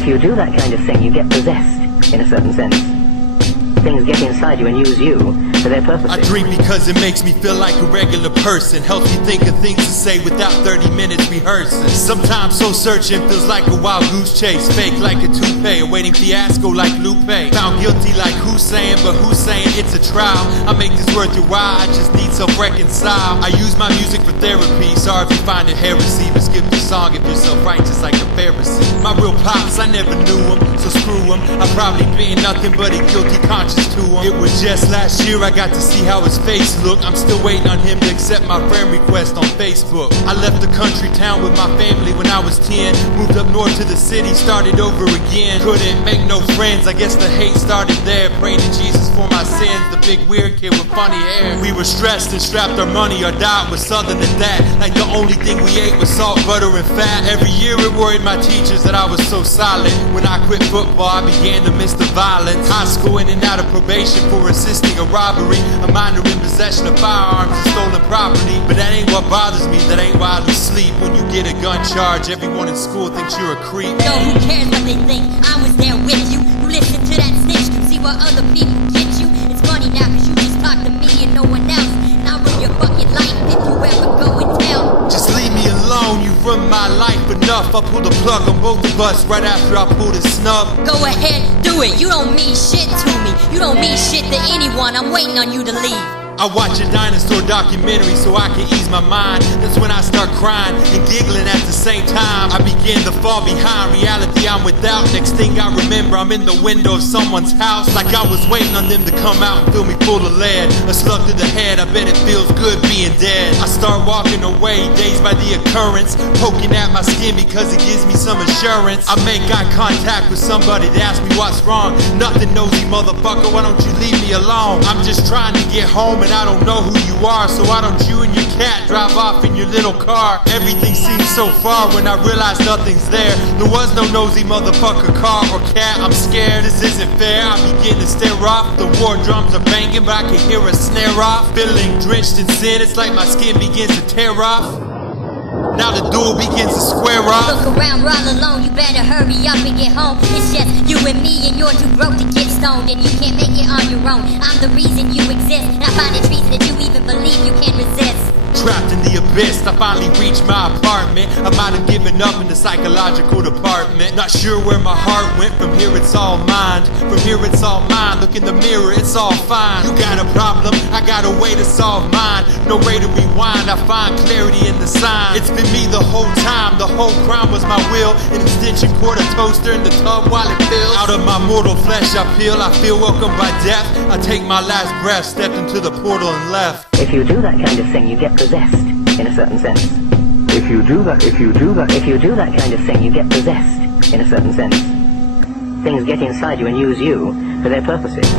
If you do that kind of thing, you get possessed, in a certain sense. Things get inside you and use you for their purposes. I drink because it makes me feel like a regular person. Helps me think of things to say without 30 minutes rehearsing. Sometimes soul searching feels like a wild goose chase. Fake like a toupee, awaiting fiasco like Lupe. Found guilty like Hussein, but who's saying it's a trial? I make this worth your while, I just need self-reconcile. I use my music for therapy. Sorry if you find it heresy, but skip the song if you're self-righteous like a Pharisee. My real pops, I never knew him, so screw him. I've probably been nothing but a guilty conscience to him. It was just last year I got to see how his face looked. I'm still waiting on him to accept my friend request on Facebook. I left the country town with my family when I was 10. Moved up north to the city, started over again. Couldn't make no friends, I guess the hate started there. Praying to Jesus for my sins, the big weird kid with funny hair. We were stressed and strapped our money, our diet was southern than that. Like the only thing we ate was salt, butter, and fat. Every year it worried my teachers that I was so silent. When I quit football, I began to miss the violence. High school in and out of probation for assisting a robbery. A minor in possession of firearms and stolen property. But that ain't what bothers me, that ain't why I lose sleep. When you get a gun charge, everyone in school thinks you're a creep. Yo, who cares what they think? I was there with you. You listen to that snitch, you see what other people get you. It's funny now cause you just talk to me and no one else. And I'll ruin your fucking life if you ever go and tell. Just leave me alone, you've ruined my life enough. I pulled the plug on both of us right after I pulled a snub. Go ahead, do it. You don't mean shit to me. You don't mean shit to anyone. I'm waiting on you to leave. I watch a dinosaur documentary so I can ease my mind. That's when I start crying and giggling at the same time. I begin to fall behind reality I'm without. Next thing I remember, I'm in the window of someone's house. Like I was waiting on them to come out and fill me full of lead. A slug to the head, I bet it feels good being dead. I start walking away, dazed by the occurrence. Poking at my skin because it gives me some assurance. I make eye contact with somebody to ask me what's wrong. Nothing nosy motherfucker, why don't you leave me alone? I'm just trying to get home and I don't know who you are, so why don't you and your cat drive off in your little car? Everything seems so far when I realize nothing's there. There was no nosy motherfucker, car or cat. I'm scared, this isn't fair. I begin to stare off. The war drums are banging, but I can hear a snare off. Feeling drenched in sin, it's like my skin begins to tear off. Now the duel begins to square off. Look around, we're all alone, you better hurry up and get home. It's just you and me and you're too broke to get stoned. And you can't make it on your own. I'm the reason you exist, and I find it treason that you even believe you can resist. Trapped in the abyss, I finally reached my apartment. I might have given up in the psychological department. Not sure where my heart went, from here it's all mind. From here it's all mine, look in the mirror, it's all fine. You got a problem, I got a way to solve mine. No way to rewind, I find clarity in the sign. It's been me the whole time, the whole crime was my will. An extension cord, a toaster in the tub while it fills. Out of my mortal flesh I peel, I feel welcomed by death. I take my last breath, stepped into the portal and left. If you do that kind of thing, you get possessed, in a certain sense. If you do that kind of thing, you get possessed, in a certain sense. Things get inside you and use you for their purposes.